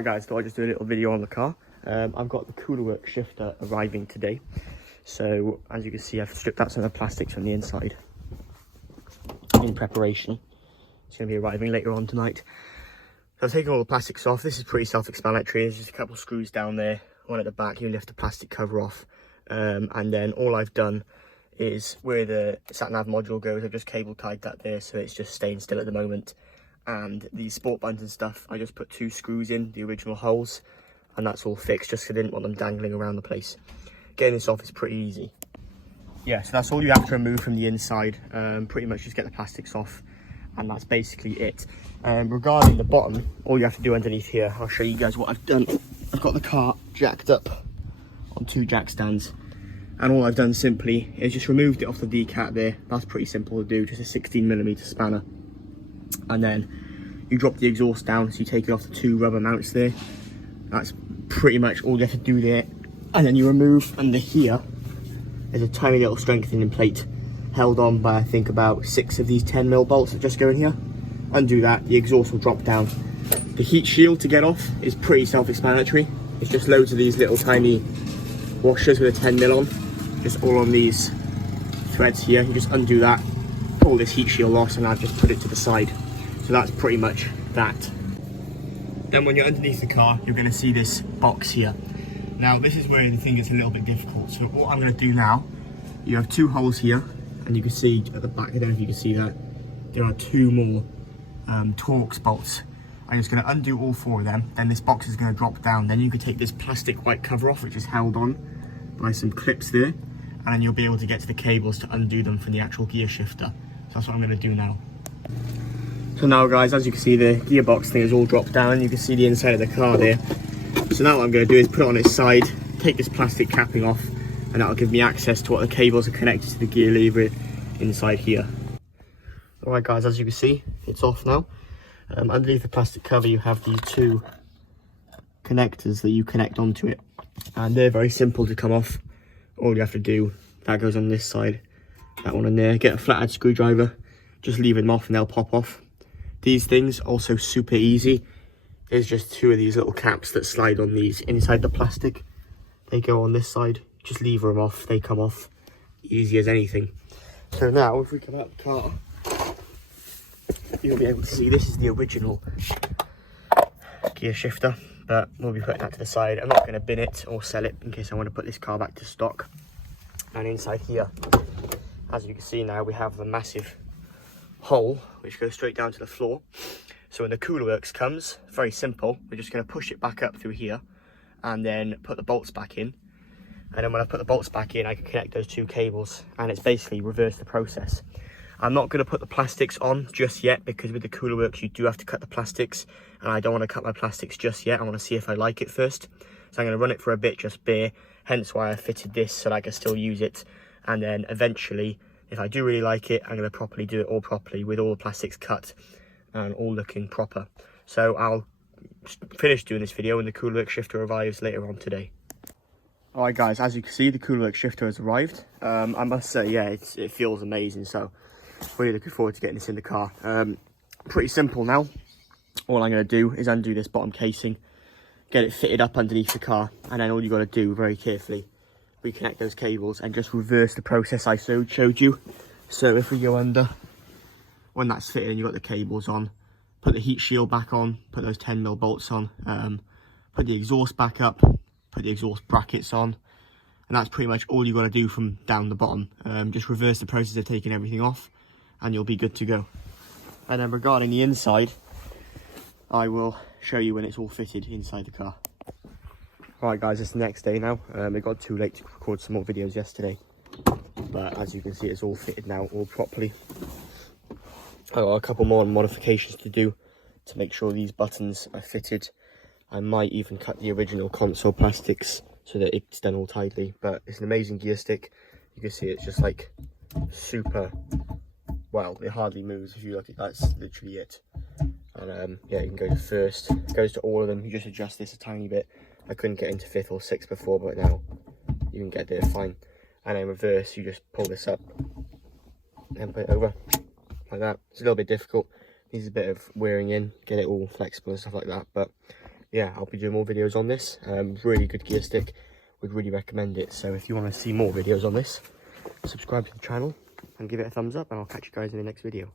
Alright guys, thought I'd just do a little video on the car. I've got the CoolerWorx shifter arriving today. So as you can see, I've stripped out some of the plastics from the inside in preparation. It's going to be arriving later on tonight. So I've taken all the plastics off. This is pretty self-explanatory. There's just a couple of screws down there, one at the back. You lift the plastic cover off, and then all I've done is where the sat-nav module goes, I've just cable tied that there, so it's just staying still at the moment. And the sport buttons and stuff, I just put 2 screws in the original holes, and that's all fixed, just because I didn't want them dangling around the place. Getting this off is pretty easy. Yeah, so that's all you have to remove from the inside. Pretty much just get the plastics off, and that's basically it. Regarding the bottom, all you have to do underneath here, I'll show you guys what I've done. I've got the car jacked up on 2 jack stands, and all I've done simply is just removed it off the decat there. That's pretty simple to do, just a 16mm spanner. And then you drop the exhaust down, so you take it off the 2 rubber mounts there. That's pretty much all you have to do there. And then you remove under here, there's a tiny little strengthening plate held on by I think about 6 of these 10mm bolts that just go in here. Undo that, the exhaust will drop down. The heat shield to get off is pretty self-explanatory. It's just loads of these little tiny washers with a 10mm on, just all on these threads here. You just undo that, pull this heat shield off, and I've just put it to the side. So that's pretty much that. Then when you're underneath the car, you're going to see this box here. Now this is where the thing gets a little bit difficult. So what I'm going to do now, you have 2 holes here, and you can see at the back, I don't know if you can see that, there are 2 more Torx bolts. I'm just going to undo all 4 of them, then this box is going to drop down. Then you can take this plastic white cover off, which is held on by some clips there, and then you'll be able to get to the cables to undo them from the actual gear shifter. So that's what I'm going to do now. So now guys, as you can see, the gearbox thing is all dropped down. You can see the inside of the car there. So now what I'm going to do is put it on its side, take this plastic capping off, and that'll give me access to what the cables are connected to the gear lever inside here. Alright guys, as you can see, it's off now. Underneath the plastic cover you have these 2 connectors that you connect onto it, and they're very simple to come off. All you have to do, that goes on this side, that one in there, get a flathead screwdriver, just leave them off and they'll pop off. These things also super easy. There's just 2 of these little caps that slide on these inside the plastic. They go on this side, just lever them off, they come off, easy as anything. So now if we come out the car, you'll be able to see this is the original gear shifter, but we'll be putting that to the side. I'm not going to bin it or sell it in case I want to put this car back to stock. And inside here, as you can see now, we have the massive hole which goes straight down to the floor. So when the CoolerWorx comes, very simple, we're just going to push it back up through here and then put the bolts back in. And then when I put the bolts back in, I can connect those 2 cables, and it's basically reverse the process. I'm not going to put the plastics on just yet, because with the CoolerWorx you do have to cut the plastics, and I don't want to cut my plastics just yet. I want to see if I like it first. So I'm going to run it for a bit just bare, hence why I fitted this, so that I can still use it. And then eventually, if I do really like it, I'm going to properly do it all properly with all the plastics cut and all looking proper. So I'll finish doing this video when the CoolerWorx shifter arrives later on today. Alright guys, as you can see, the CoolerWorx shifter has arrived. I must say, yeah, it feels amazing, so really looking forward to getting this in the car. Pretty simple now. All I'm going to do is undo this bottom casing, get it fitted up underneath the car, and then all you got to do very carefully, reconnect those cables and just reverse the process I showed you. So if we go under, when that's fitted and you've got the cables on, put the heat shield back on, put those 10mm bolts on, put the exhaust back up, put the exhaust brackets on, and that's pretty much all you got to do from down the bottom. Just reverse the process of taking everything off and you'll be good to go. And then regarding the inside, I will show you when it's all fitted inside the car. Alright guys, it's the next day now. It got too late to record some more videos yesterday, but as you can see, it's all fitted now, all properly. I've got a couple more modifications to do to make sure these buttons are fitted. I might even cut the original console plastics so that it's done all tidily, but it's an amazing gear stick. You can see it's just like super, well, it hardly moves. If you look at that, that's literally it. And yeah, you can go to first, it goes to all of them. You just adjust this a tiny bit. I couldn't get into 5th or 6th before, but now you can get there fine. And then reverse, you just pull this up and put it over like that. It's a little bit difficult, needs a bit of wearing in, get it all flexible and stuff like that, but yeah, I'll be doing more videos on this. Really good gear stick, would really recommend it. So if you want to see more videos on this, subscribe to the channel and give it a thumbs up, and I'll catch you guys in the next video.